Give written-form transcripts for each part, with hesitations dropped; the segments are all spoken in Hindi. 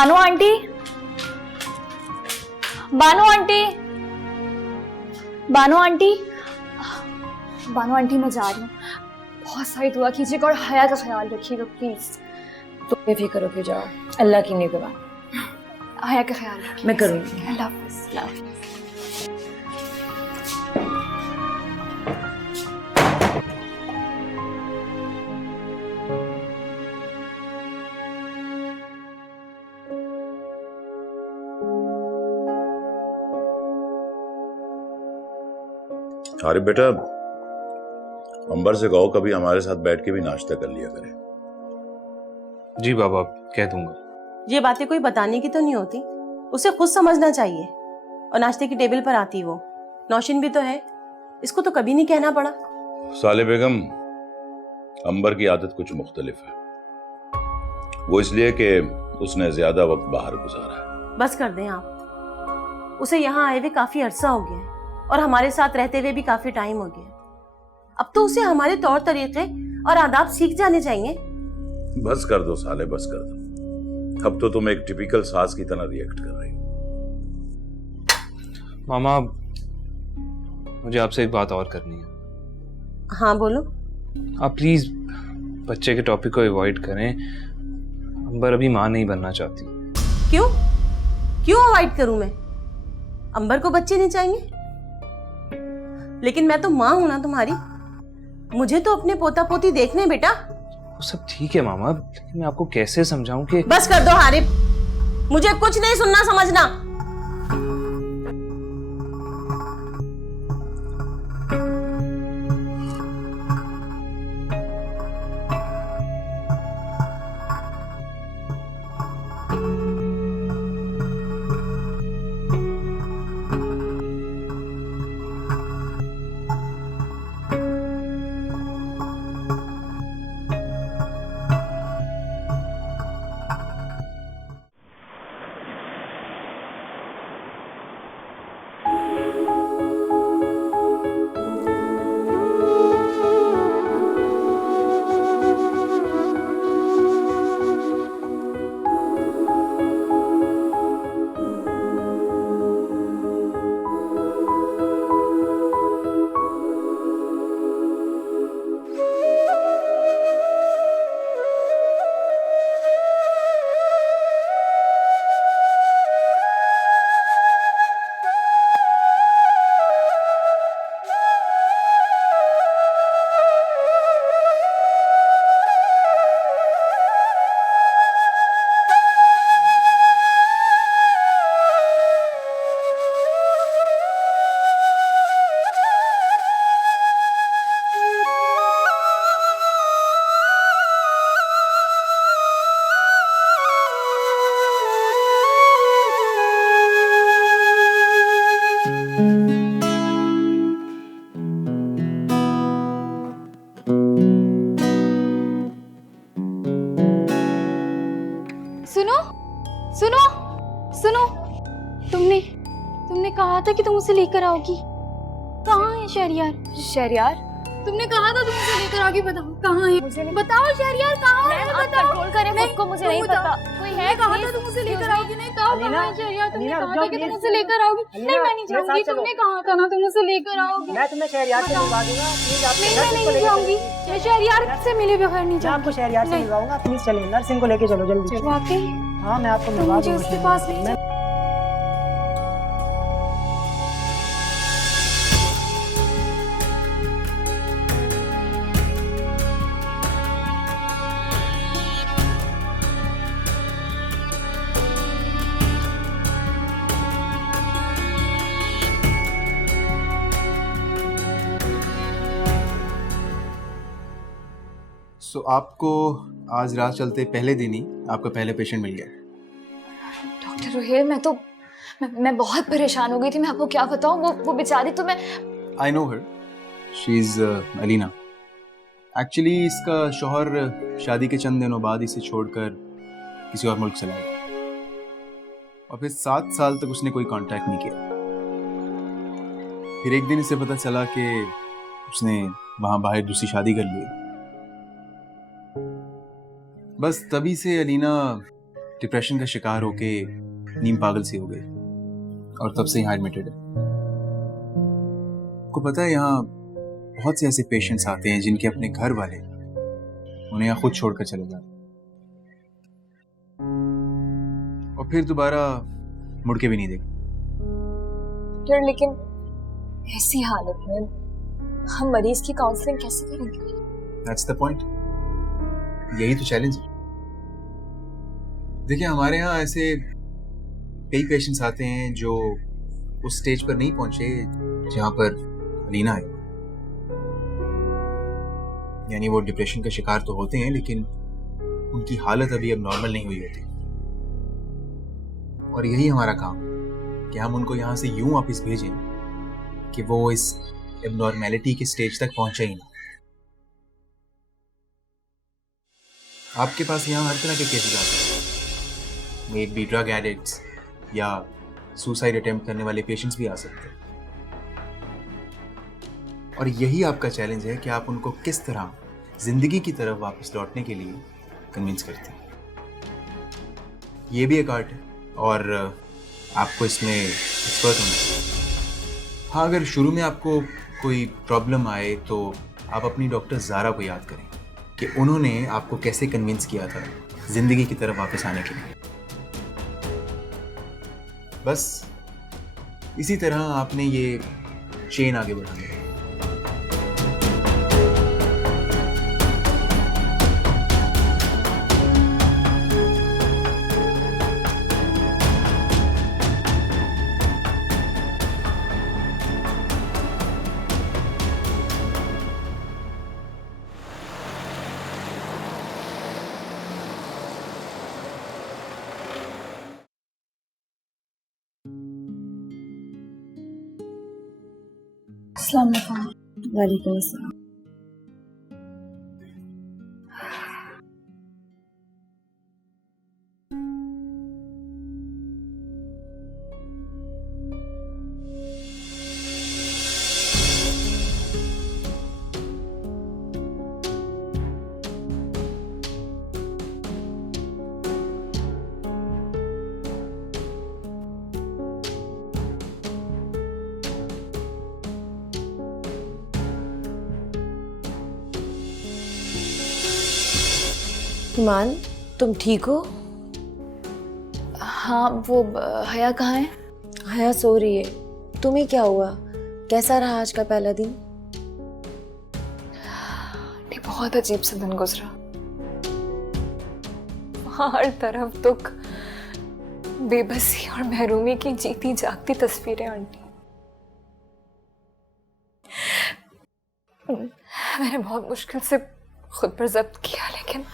Bano aunty, Bano aunty, Bano aunty, Bano aunty मैं जा रही हूँ। बहुत सारी दुआ कीजिएगा और हया का ख्याल रखिएगा प्लीज। तुम बेफिक्र होके जाओ, अल्लाह की निगरान। हया का ख्याल रखिए। मैं करूँगी। अल्लाह हाफ़िज़। अल्लाह हाफ़िज़। अरे बेटा, अंबर से कहो कभी हमारे साथ बैठ के भी नाश्ता कर लिया करे। जी बाबा, कह दूंगा। ये बातें कोई बताने की तो नहीं होती, उसे खुद समझना चाहिए। और नाश्ते की टेबल पर आती वो नौशीन भी तो है, इसको तो कभी नहीं कहना पड़ा। साले बेगम, अंबर की आदत कुछ मुख्तलिफ है। वो इसलिए कि उसने ज्यादा वक्त बाहर गुजारा है। बस कर दें आप, उसे यहाँ आए हुए काफी अरसा हो गया है और हमारे साथ रहते हुए भी काफी टाइम हो गया। अब तो उसे हमारे तौर तरीके और आदाब सीख जाने चाहिए। बस कर दो साले, बस कर दो। अब तो तुम एक टिपिकल सास की तरह रिएक्ट कर रही हो। मामा, मुझे आपसे एक बात और करनी है। हाँ बोलो। आप प्लीज बच्चे के टॉपिक को अवॉइड करें। अंबर अभी माँ नहीं बनना चाहती। क्यों क्यों अवॉइड करूं मैं? अंबर को बच्चे नहीं चाहिए? लेकिन मैं तो माँ हूं ना तुम्हारी, मुझे तो अपने पोता पोती देखने बेटा। वो सब ठीक है मामा, लेकिन मैं आपको कैसे समझाऊं कि बस कर दो हारिब, मुझे कुछ नहीं सुनना समझना। सुनो सुनो सुनो, तुमने कहा था कि तुम उसे लेकर आओगी। कहाँ है शहरियार? शहरियार? तुमने कहा था तुम उसे लेकर आओगी, बताओ कहाँ है? मुझे नहीं बताओ शहरियार कहाँ है? आप कंट्रोल करें खुद को, मुझे नहीं पता। कोई है? कहा था तुम उसे लेकर आओगी, नहीं कहा कहाँ है शहरियार? तुमने कहा था कि तुम उसे लेकर आओगी। नहीं मैं नहीं जाऊंगी, तुमने कहा था ना तुम उसे लेकर आओगी। मैं तुम्हें शहरियार से मिलवा दूंगा, प्लीज आप नहीं मैं नहीं जाऊंगी, मैं शहरियार से मिले बगैर नहीं मैं जाऊंगी। आपको शहरियार से मिलवाऊंगा, प्लीज चलिए, नर्सिंग को लेके चलो जल्दी। वाकई हाँ मैं आपको तुम मिलवा मुझे दूंगा। उसके पास नहीं सो आपको आज रात चलते पहले दिन ही आपका पहले पेशेंट मिल गया। डॉक्टर रोहेल, मैं बहुत परेशान हो गई थी। मैं आपको क्या बताऊं, वो बेचारी तो मैं I know her, she is Alina. Actually इसका शौहर शादी के चंद दिनों बाद इसे छोड़कर किसी और मुल्क चला गया और फिर 7 साल तक उसने कोई कांटेक्ट नहीं किया। फिर एक दिन इसे पता चला कि उसने वहां बाहर दूसरी शादी कर ली। बस तभी से अलीना डिप्रेशन का शिकार होके नीम पागल सी हो गई और तब से यहाँ एडमिटेड है। आपको पता है यहाँ बहुत से ऐसे पेशेंट्स आते हैं जिनके अपने घर वाले उन्हें यहाँ खुद छोड़कर चले जाते और फिर दोबारा मुड़ के भी नहीं देखते। यार लेकिन ऐसी हालत में हम मरीज की काउंसलिंग कैसे करेंगे? That's the point. यही तो चैलेंज है। देखिए हमारे यहाँ ऐसे कई पेशेंट्स आते हैं जो उस स्टेज पर नहीं पहुंचे जहां पर अलीना है। यानी वो डिप्रेशन का शिकार तो होते हैं लेकिन उनकी हालत अभी अब नॉर्मल नहीं हुई होती। और यही हमारा काम कि हम उनको यहाँ से यूं वापस भेजें कि वो इस एबनॉर्मेलिटी के स्टेज तक पहुंचे ही ना। आपके पास यहाँ हर तरह के केसेस आते हैं, मे बी ड्रग एडिक्ट्स या सुसाइड अटेम्प्ट करने वाले पेशेंट्स भी आ सकते हैं। और यही आपका चैलेंज है कि आप उनको किस तरह जिंदगी की तरफ वापस लौटने के लिए कन्विंस करते हैं। ये भी एक आर्ट है और आपको इसमें एक्सपर्ट होना चाहिए। हाँ, अगर शुरू में आपको कोई प्रॉब्लम आए तो आप अपनी डॉक्टर ज़ारा को याद करें कि उन्होंने आपको कैसे कन्विंस किया था जिंदगी की तरफ वापस आने के लिए। बस इसी तरह आपने ये चेन आगे बढ़ानी है। अस्सलाम वालेकुम। वालेकुम अस्सलाम। ईमान, तुम ठीक हो? हाँ, वो हया कहाँ है? हया सो रही है। तुम्हें क्या हुआ? कैसा रहा आज का पहला दिन? नहीं, बहुत अजीब सा दिन गुजरा। हर तरफ दुख, बेबसी और महरूमी की जीती जागती तस्वीरें आंटी। मैंने बहुत मुश्किल से खुद पर जब्त किया, लेकिन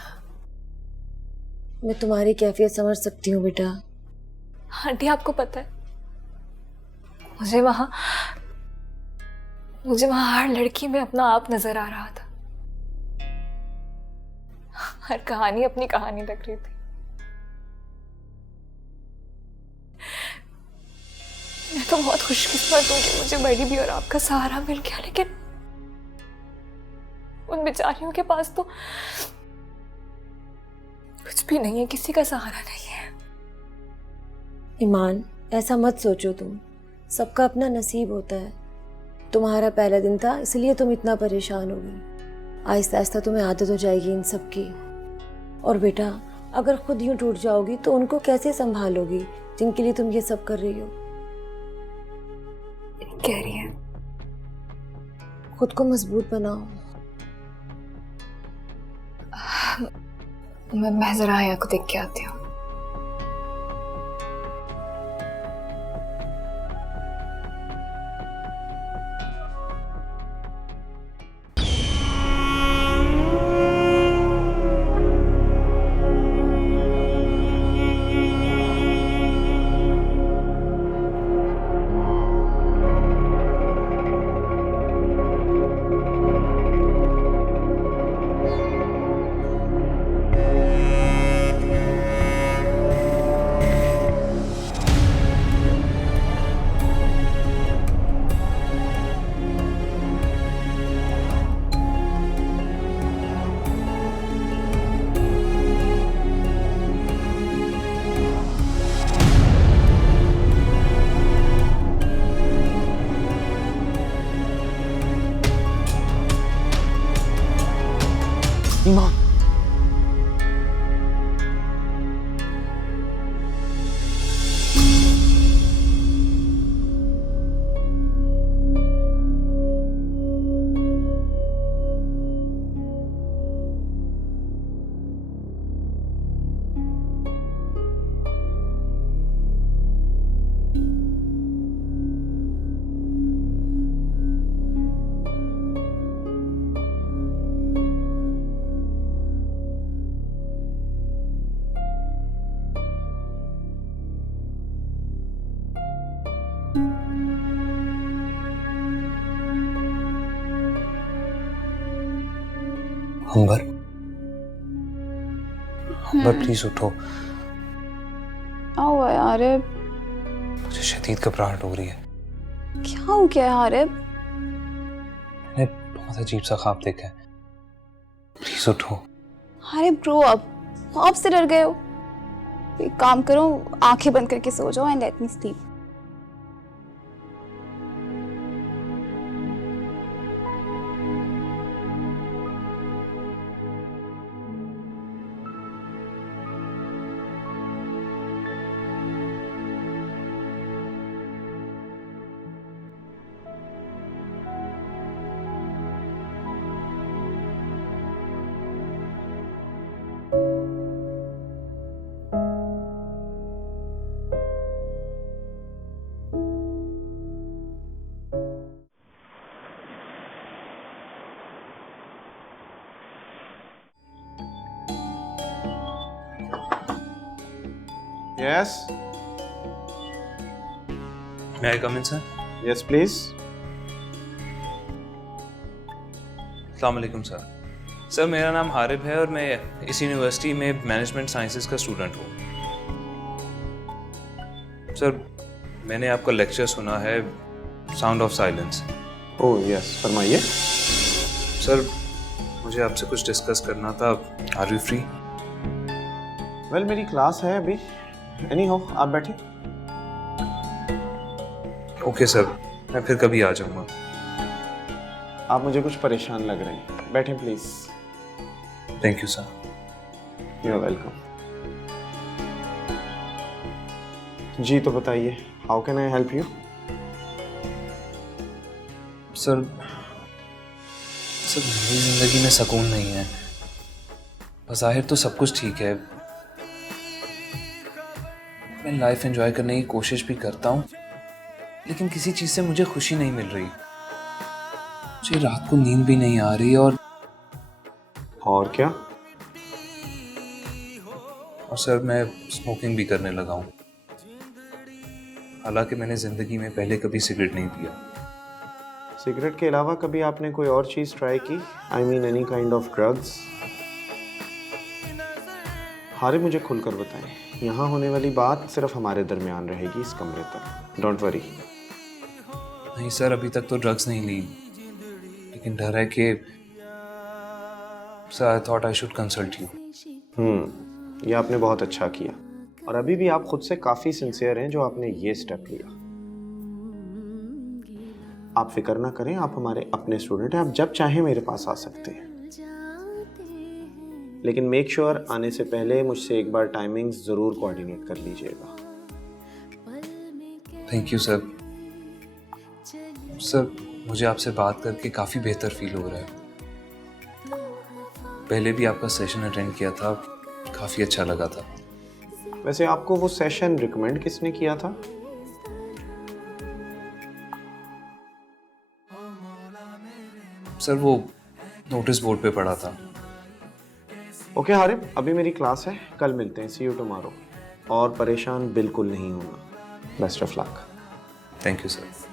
मैं तुम्हारी कैफियत समझ सकती हूँ बेटा। आंटी, आपको पता है मुझे वहां हर लड़की में अपना आप नजर आ रहा था। हर कहानी अपनी कहानी लग रही थी। मैं तो बहुत खुशकिस्मत हूँ कि मुझे बड़ी भी और आपका सहारा मिल गया, लेकिन उन बेचारियों के पास तो कुछ भी नहीं है, किसी का सहारा नहीं है। ईमान, ऐसा मत सोचो तुम। सबका अपना नसीब होता है। तुम्हारा पहला दिन था इसलिए तुम इतना परेशान होगी। आहिस्ता आहिस्ता तुम्हें आदत हो जाएगी इन सब की। और बेटा, अगर खुद यूं टूट जाओगी तो उनको कैसे संभालोगी जिनके लिए तुम ये सब कर रही हो? कह रही है खुद को मजबूत बनाओ। मैं जरा हया को देख के आती हूँ। अंबर, अंबर प्लीज उठो, क्या हुआ यार? मुझे शदीद घबराहट हो रही है। क्या हो गया यार? मैंने बहुत अजीब सा ख्वाब देखा है, प्लीज उठो। अरे ब्रो, अब ख्वाब से डर गए हो? एक काम करो, आंखें बंद करके सो जाओ and let me sleep. Yes, May I come in, sir? yes, please. अस्सलाम वालेकुम सर। सर मेरा नाम हारिब है और मैं इस यूनिवर्सिटी में मैनेजमेंट साइंसेस का स्टूडेंट हूँ। सर मैंने आपका लेक्चर सुना है, sound of silence. Oh, yes, फरमाइए। सर मुझे आपसे कुछ डिस्कस करना था, आर यू फ्री? Well, मेरी क्लास है अभी। Anyhow, आप बैठे। ओके सर, मैं फिर कभी आ जाऊँगा। आप मुझे कुछ परेशान लग रहे हैं, बैठे please. Thank you sir. You are welcome. जी तो बताइए, how can I help you? Sir sir मेरी ज़िंदगी में सुकून नहीं है। बज़ाहिर तो सब कुछ ठीक है, मैं लाइफ एंजॉय करने की कोशिश भी करता हूँ, लेकिन किसी चीज़ से मुझे खुशी नहीं मिल रही। मुझे रात को नींद भी नहीं आ रही और क्या? सर मैं स्मोकिंग भी करने लगा हूँ, हालांकि मैंने ज़िंदगी में पहले कभी सिगरेट नहीं पिया। सिगरेट के अलावा कभी आपने कोई और चीज़ ट्राई की? I mean any kind of drugs? हारे मुझे खुलकर बताएं, यहाँ होने वाली बात सिर्फ हमारे दरमियान रहेगी इस कमरे तक। Don't worry. नहीं सर, अभी तक तो ड्रग्स नहीं ली, लेकिन डर है कि sir I thought I should consult you. ये आपने बहुत अच्छा किया, और अभी भी आप खुद से काफ़ी सिंसियर हैं जो आपने ये स्टेप लिया। आप फिक्र ना करें, आप हमारे अपने स्टूडेंट हैं, आप जब चाहें मेरे पास आ सकते हैं, लेकिन मेक श्योर आने से पहले मुझसे एक बार टाइमिंग्स ज़रूर कोऑर्डिनेट कर लीजिएगा। Thank you sir. सर मुझे आपसे बात करके काफ़ी बेहतर फील हो रहा है। पहले भी आपका सेशन अटेंड किया था, काफ़ी अच्छा लगा था। वैसे आपको वो सेशन रिकमेंड किसने किया था? सर वो नोटिस बोर्ड पे पड़ा था। ओके हारिब, अभी मेरी क्लास है, कल मिलते हैं। See you tomorrow. और परेशान बिल्कुल नहीं होना। Best of luck. Thank you sir.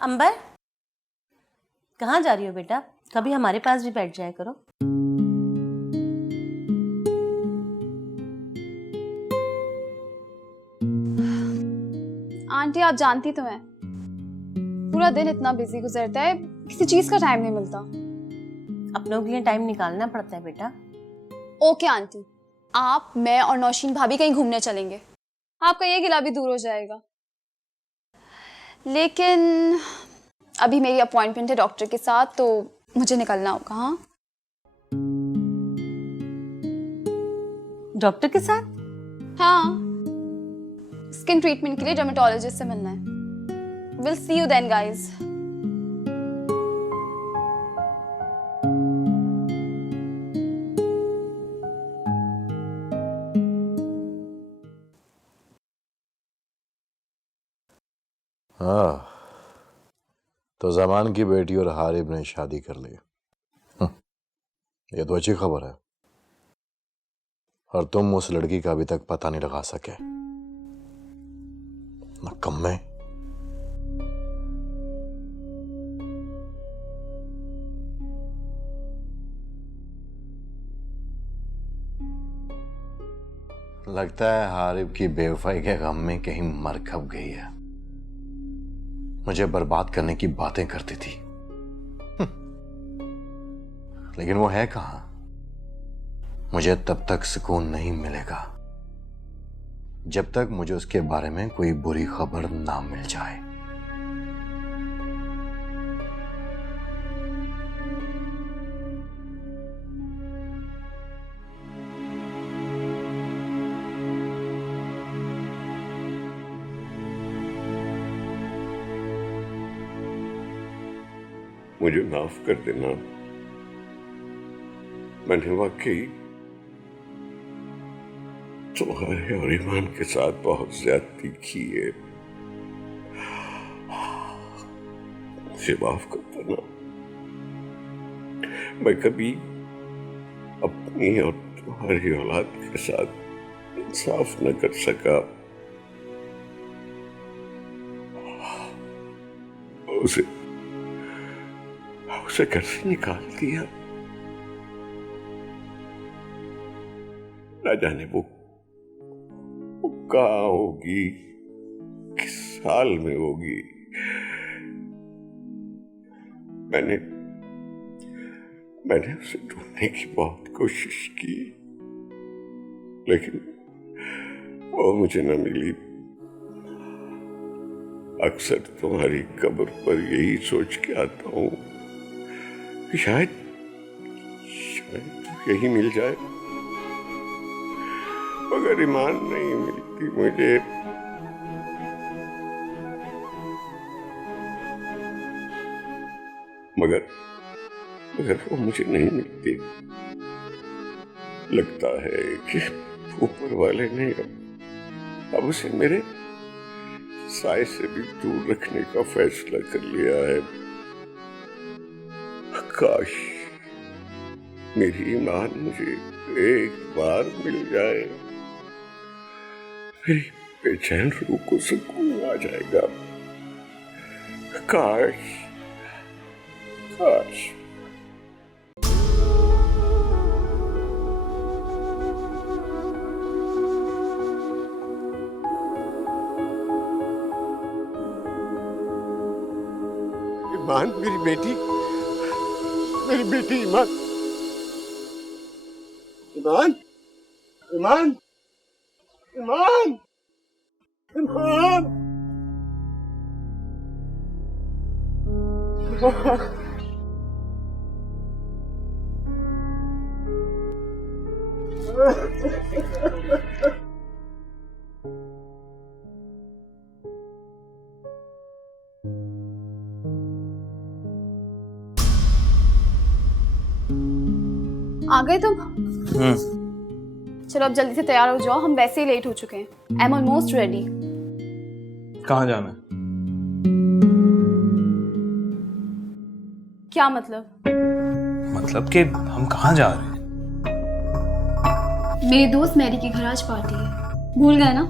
Ambar, कहाँ जा रही हो बेटा? कभी हमारे पास भी बैठ जाया करो। आंटी आप जानती तो हैं, पूरा दिन इतना बिजी गुजरता है, किसी चीज का टाइम नहीं मिलता। अपनों के लिए टाइम निकालना पड़ता है बेटा। ओके आंटी, आप, मैं और नौशीन भाभी कहीं घूमने चलेंगे, आपका ये गिला भी दूर हो जाएगा। लेकिन अभी मेरी अपॉइंटमेंट है डॉक्टर के साथ, तो मुझे निकलना होगा। हाँ, डॉक्टर के साथ? हाँ, स्किन ट्रीटमेंट के लिए डर्मेटोलॉजिस्ट से मिलना है। Will see you then guys. हाँ, तो जमान की बेटी और हारिब ने शादी कर ली। ये तो अच्छी खबर है। और तुम उस लड़की का अभी तक पता नहीं लगा सके। नकम्मे। लगता है हारिब की बेवफाई के गम में कहीं मर खप गई है। मुझे बर्बाद करने की बातें करती थी, लेकिन वो है कहां? मुझे तब तक सुकून नहीं मिलेगा जब तक मुझे उसके बारे में कोई बुरी खबर ना मिल जाए। मुझे माफ कर देना, मैंने वाकई तुम्हारे और ईमान के साथ बहुत ज्यादती की है। मुझे माफ कर देना। मैं कभी अपनी और तुम्हारी औलाद के साथ इंसाफ न कर सका। उसे घर से निकाल दिया। न जाने वो कहाँ होगी, किस हाल में होगी। मैंने उसे ढूंढने की बहुत कोशिश की, लेकिन वो मुझे न मिली। अक्सर तुम्हारी कब्र पर यही सोच के आता हूं कि शायद यही मिल जाए, मगर ईमान नहीं मिलती मुझे। मगर वो मुझे नहीं मिलती। लगता है कि ऊपर वाले ने अब उसे मेरे साए से भी दूर रखने का फैसला कर लिया है। काश मेरी ईमान मुझे एक बार मिल जाए, मेरी बेचैन रूह को सुकून आ जाएगा। काश काश। ईमान, मेरी बेटी ईमान। ईमान, ईमान, ईमान, ईमान। आ गए तुम? चलो अब जल्दी से तैयार हो जाओ, हम वैसे ही लेट हो चुके हैं। I am almost ready. कहाँ जाना है? क्या मतलब? मतलब कि हम कहाँ जा रहे हैं? मेरी दोस्त मैरी की घर आज पार्टी है, भूल गए ना?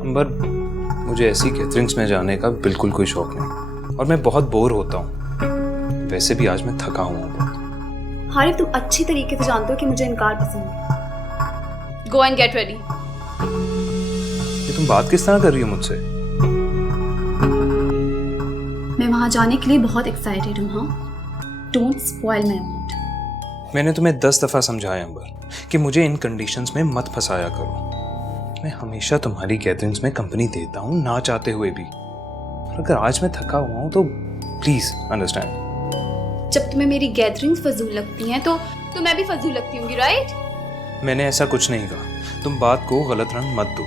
अंबर, मुझे ऐसी गैदरिंग्स में जाने का बिल्कुल कोई शौक नहीं, और मैं बहुत बोर होता हूँ। वैसे भी आज मैं थका हुआ हूँ बहुत। हारिब, तुम अच्छी तरीके से जानते हो कि मुझे इनकार पसंद है। Go and get ready. ये तुम बात किस तरह कर रही हो मुझसे? मैं वहां जाने के लिए बहुत एक्साइटेड हूँ। हाँ, डोंट स्पॉइल माय मूड। मैंने तुम्हें 10 दफा समझाया अंबर कि मुझे इन कंडीशंस में मत फंसाया करो। मैं हमेशा तुम्हारी गैदरिंग्स में कंपनी देता हूँ, ना चाहते हुए भी। और अगर आज मैं थका हुआ हूँ तो प्लीज अंडरस्टैंड। जब तुम्हें मेरी गैदरिंग्स फजूल लगती हैं तो मैं भी फजूल लगती होंगी, राइट? मैंने ऐसा कुछ नहीं कहा। तुम बात को गलत रंग मत दो।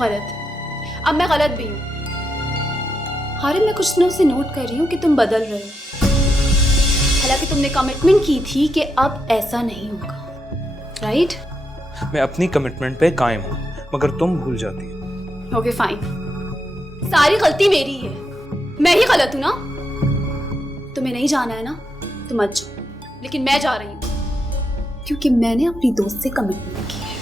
गलत? अब मैं गलत भी हूँ। हारिब, मैं कुछ दिनों से नोट कर रही हूँ कि तुम बदल रहे हो। हालांकि तुमने कमिटमेंट की थी कि अब ऐसा नहीं होगा, राइट? मैं अपनी कमिटमेंट पे कायम हूँ, मगर तुम भूल जाती हो। ओके फाइन, सारी गलती मेरी है, मैं ही गलत हूं ना। तुम्हें नहीं जाना है ना तो मत जाओ, लेकिन मैं जा रही हूँ क्योंकि मैंने अपनी दोस्त से कमिटमेंट की है।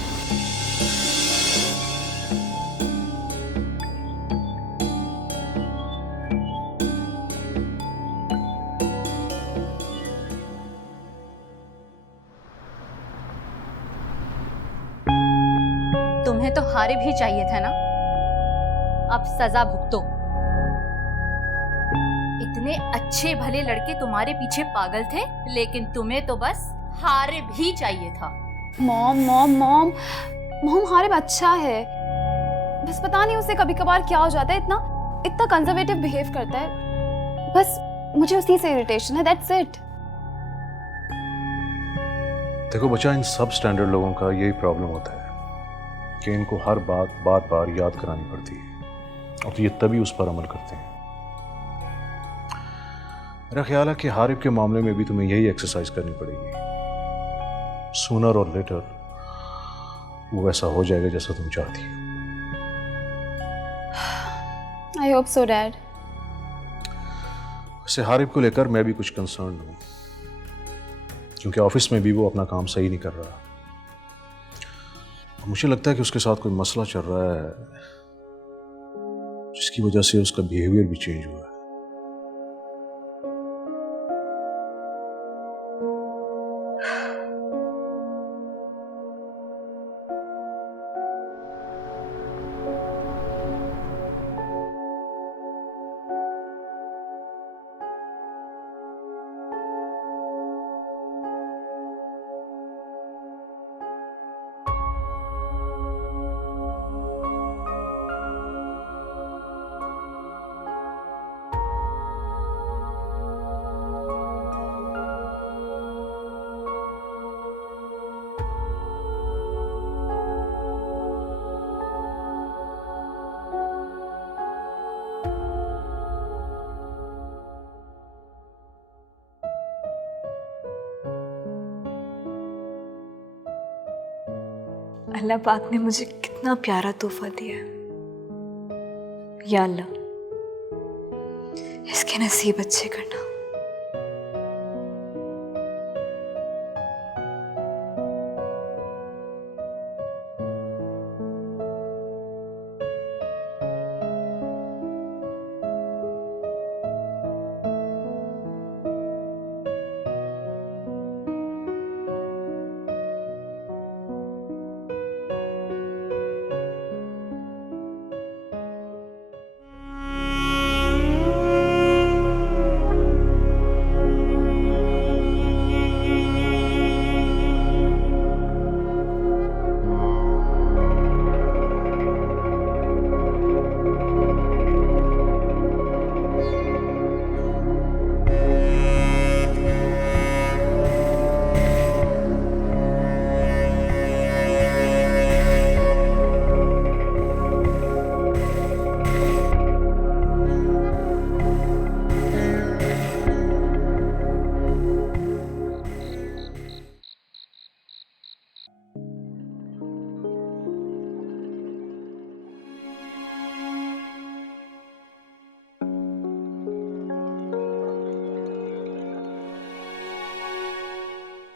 तुम्हें तो हारिब ही चाहिए था ना, अब सजा भुगतो। इतने अच्छे भले लड़के तुम्हारे पीछे पागल थे, लेकिन तुम्हें तो बस हारिब ही चाहिए था। Mom mom mom mom, Harib अच्छा है, बस पता नहीं उसे कभी कभार क्या हो जाता है, इतना कंजर्वेटिव बिहेव करता है। बस मुझे उसी से इरिटेशन है, दैट्स इट। देखो बच्चा, इन सब स्टैंडर्ड लोगों का यही प्रॉब्लम होता है कि इनको हर बात बार बार याद करानी पड़ती है और तो ये तभी उस पर अमल करते हैं। मेरा ख्याल है कि हारिब के मामले में भी तुम्हें यही एक्सरसाइज करनी पड़ेगी। सूनर और लेटर वो वैसा हो जाएगा जैसा तुम चाहती हो। I hope so dad. वैसे हारिब को लेकर मैं भी कुछ कंसर्न हूँ, क्योंकि ऑफिस में भी वो अपना काम सही नहीं कर रहा। मुझे लगता है कि उसके साथ कोई मसला चल रहा है जिसकी वजह से उसका बिहेवियर भी चेंज हुआ है। अल्लाह पाक ने मुझे कितना प्यारा तोहफा दिया है। या अल्लाह, इसके नसीब अच्छे करना।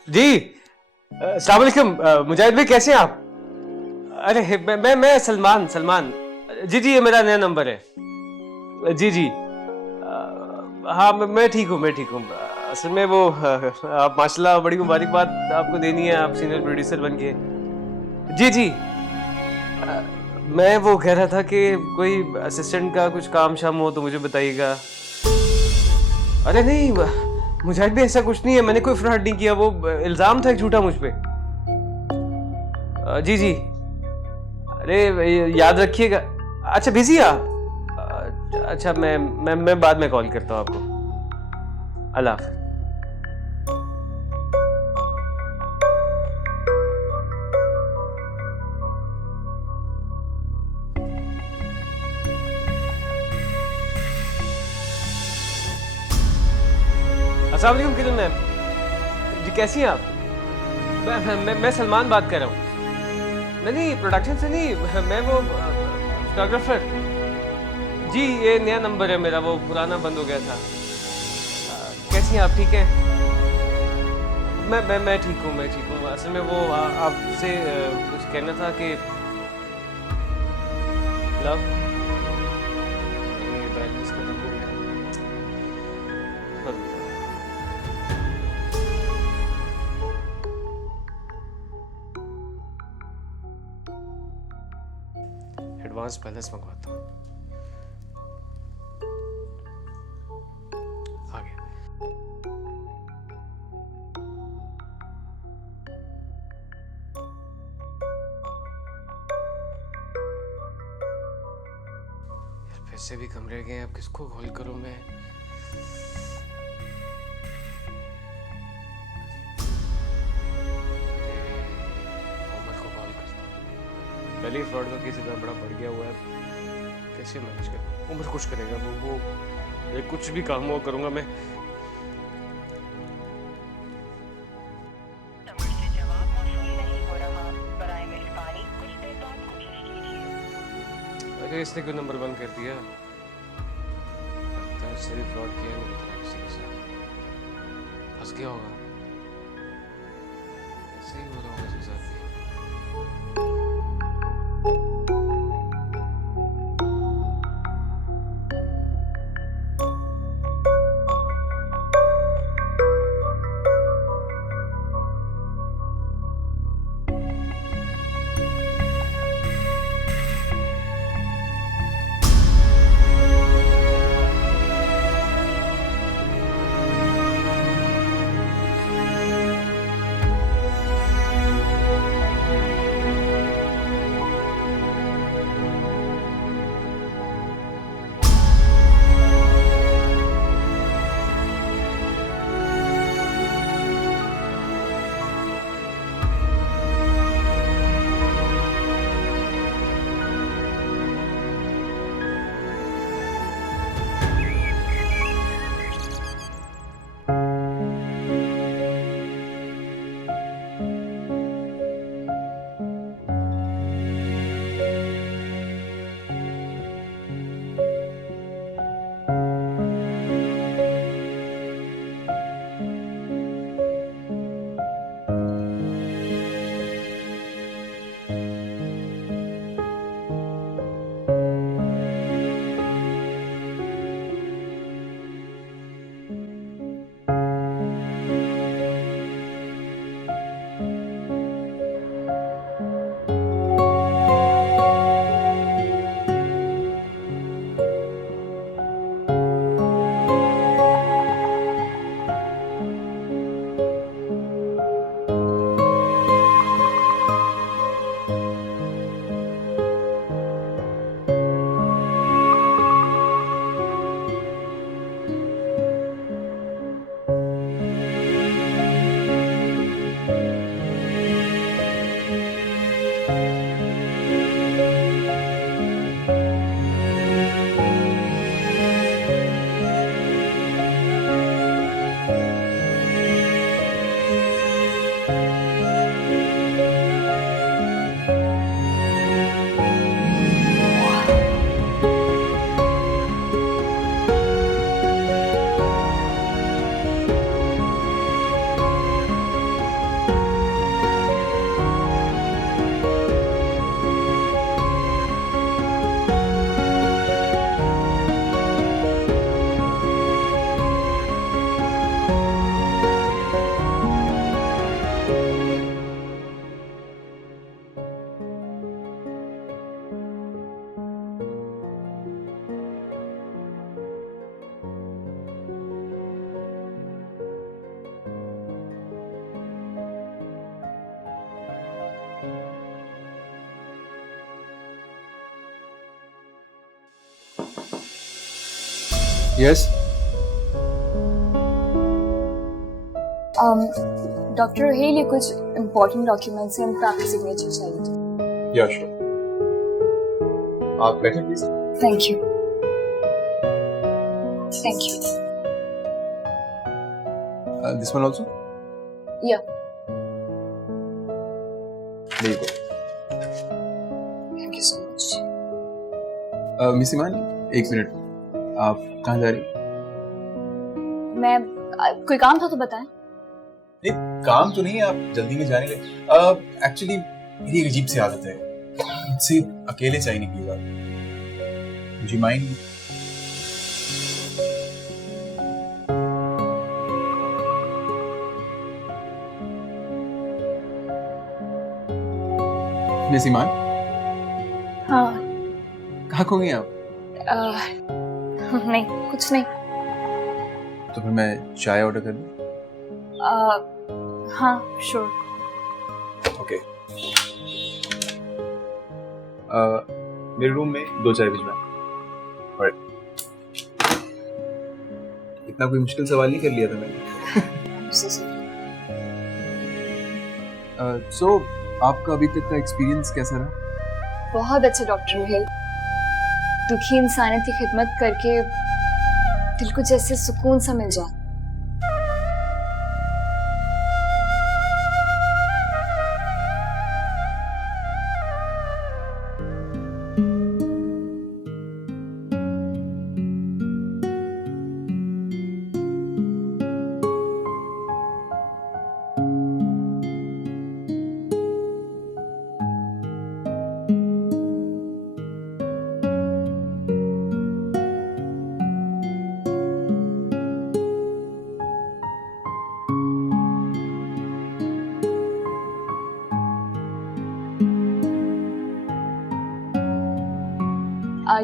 जी अस्सलाम वालेकुम। मुजाहिद भाई कैसे हैं आप? अरे मैं सलमान। जी ये मेरा नया नंबर है। जी हाँ मैं ठीक हूँ। असल में वो आप माशाल्लाह बड़ी मुबारकबाद आपको देनी है, आप सीनियर प्रोड्यूसर बन के। जी मैं वो कह रहा था कि कोई असिस्टेंट का कुछ काम शाम हो तो मुझे बताइएगा। अरे नहीं मुजाहिद भी ऐसा कुछ नहीं है, मैंने कोई फ्रॉड नहीं किया, वो इल्जाम था एक झूठा मुझ पे। जी अरे याद रखिएगा। अच्छा बिजी आप? अच्छा मैं बाद में कॉल करता हूँ आपको। अल्लाह हाफ़िज़। अस्सलाम वालेकुम किरण मैम। जी कैसी हैं आप? मैं सलमान बात कर रहा हूँ। नहीं प्रोडक्शन से नहीं, मैं वो फोटोग्राफर। जी ये नया नंबर है मेरा, वो पुराना बंद हो गया था। कैसी हैं आप, ठीक हैं? मैं ठीक हूँ, मैं ठीक हूँ। असल में वो आपसे कुछ कहना था कि लव ये बैलेंस खत्म हो गया। एडवांस बैलेंस मंगवाता हूँ। आ गया। यार पैसे भी कम रह गए, अब किसको कॉल करूं मैं? उमर को कॉल करता हूँ। पहले ही फ्रॉड का केस इतना बड़ा बढ़ गया हुआ है, कैसे मैनेज कर? उमर कुछ करेगा, वो मैं कुछ भी काम हुआ करूंगा मैं। अरे इसने क्यों नंबर बंद कर दिया? लगता है इसने भी फ्रॉड किया है, नहीं पता किसी के साथ फंस गया होगा। ऐसे ही हो रहा होगा इसके साथ भी। यस डॉक्टर रोहेल, ये कुछ इम्पोर्टेंट डॉक्यूमेंट्स हैं, उनका आपकी सिग्नेचर चाहिए। या श्योर, आप बैठे please. Thank you. Thank you. This one also? Yeah. There you go. Thank you so much. Miss Iman, एक मिनट, आप कहाँ जा रही? मैं कोई काम था तो बताएं। नहीं, काम तो नहीं है, आप जल्दी में जाने लगे। एक्चुअली मेरी एक अजीब सी आदत है, मुझसे अकेले चाय नहीं पी जाती। मुझे माइंड नसीमान, हाँ। कहाँ खो गई आप? नहीं, कुछ नहीं। तो फिर मैं चाय ऑर्डर कर दूं? हाँ, श्योर। ओके। मेरे रूम में 2 चाय भिजवा। और इतना कोई मुश्किल सवाल नहीं कर लिया था मैंने। सो आपका अभी तक का एक्सपीरियंस कैसा रहा? बहुत अच्छे डॉक्टर रोहिल। दुखी इंसानियत की खिदमत करके दिल को जैसे सुकून सा मिल जाए।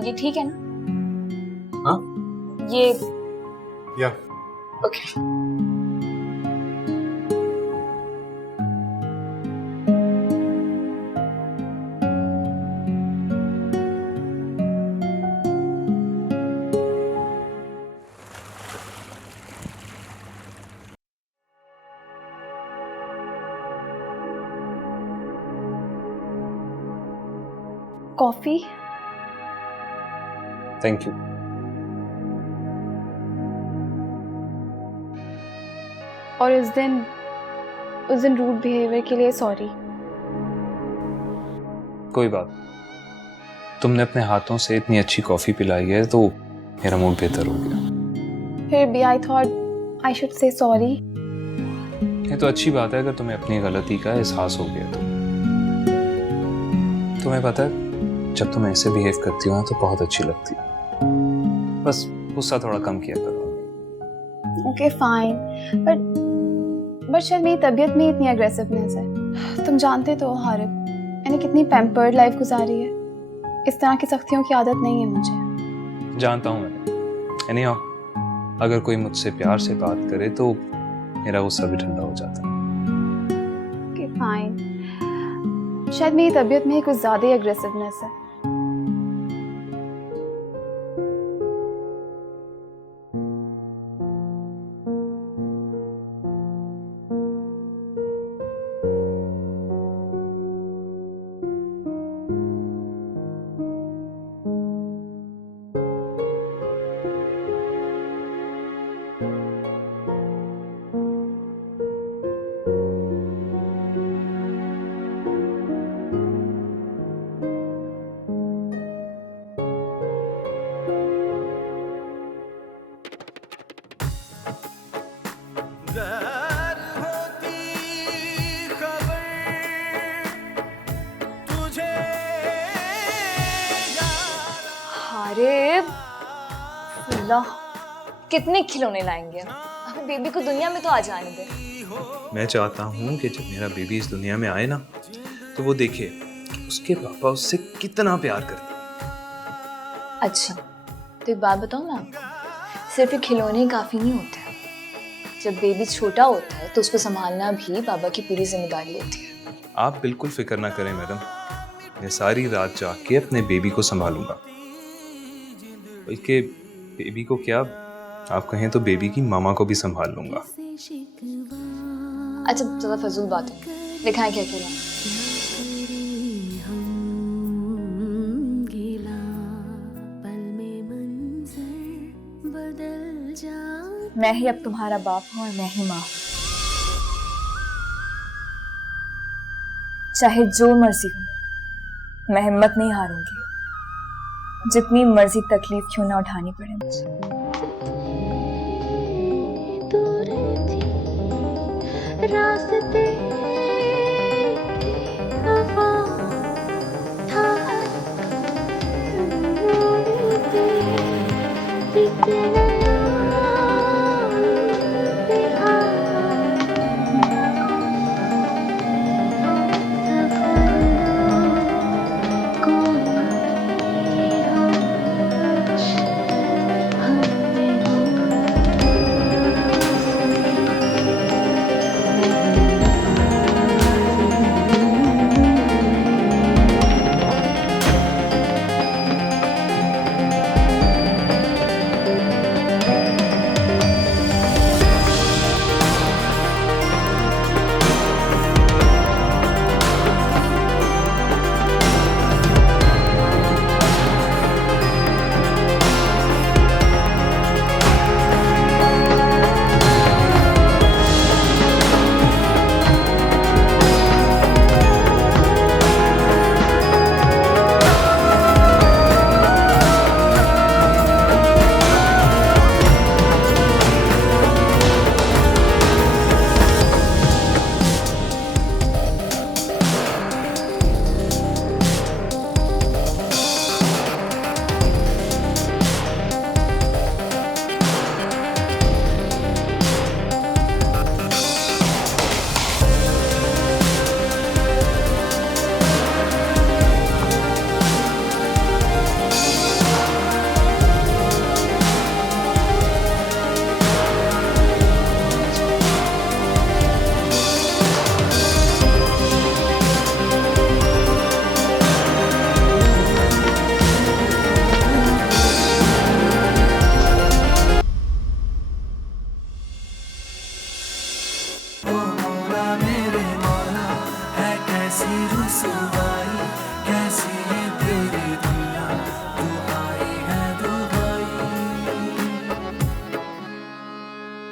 ये ठीक है ना? हाँ? ये या ओके। कॉफी? Thank you. और उस दिन रूड बिहेवियर के लिए सॉरी। कोई बात, तुमने अपने हाथों से इतनी अच्छी कॉफी पिलाई है तो मेरा मूड बेहतर हो गया। फिर भी I thought I should say sorry. ये तो अच्छी बात है अगर तुम्हें अपनी गलती का एहसास हो गया तो। तुम्हें पता है जब तुम ऐसे बिहेव करती हो ना तो बहुत अच्छी लगती है। बस गुस्सा थोड़ा कम किया करो। ओके फाइन, बट शायद मेरी तबीयत में इतनी एग्रेसिवनेस है। तुम जानते तो हो हारिब, मैंने कितनी पैम्पर्ड लाइफ गुजारी है। इस तरह की सख्तियों की आदत नहीं है मुझे। जानता हूँ मैं। एनीहाउ, अगर कोई मुझसे प्यार से बात करे तो मेरा गुस्सा भी ठंडा हो जाता है। ओके फाइन, शायद मेरी तबीयत में कुछ ज्यादा ही एग्रेसिवनेस है। हारिब, अल्लाह, कितने खिलौने लाएंगे? अब बेबी को दुनिया में तो आ जाने दे। मैं चाहता हूँ कि जब मेरा बेबी इस दुनिया में आए ना तो वो देखे उसके पापा उससे कितना प्यार करते। अच्छा, तो एक बात बताऊँ मैं आपको, सिर्फ खिलौने काफी नहीं होते हैं। जब बेबी छोटा होता है तो उसको संभालना भी बाबा की पूरी जिम्मेदारी होती है। आप बिल्कुल फिक्र ना करें मैडम, मैं सारी रात जाग के अपने बेबी को संभालूंगा। बल्कि बेबी को क्या, आप कहें तो बेबी की मामा को भी संभाल लूंगा। अच्छा, ज़्यादा फजूल बात है, दिखाएं क्या खेला। मैं ही अब तुम्हारा बाप हूँ और मैं ही माँ। चाहे जो मर्जी हो, मैं हिम्मत नहीं हारूंगी जितनी मर्जी तकलीफ क्यों ना उठानी पड़े मुझे। मेरे मौला है कैसी रुसवा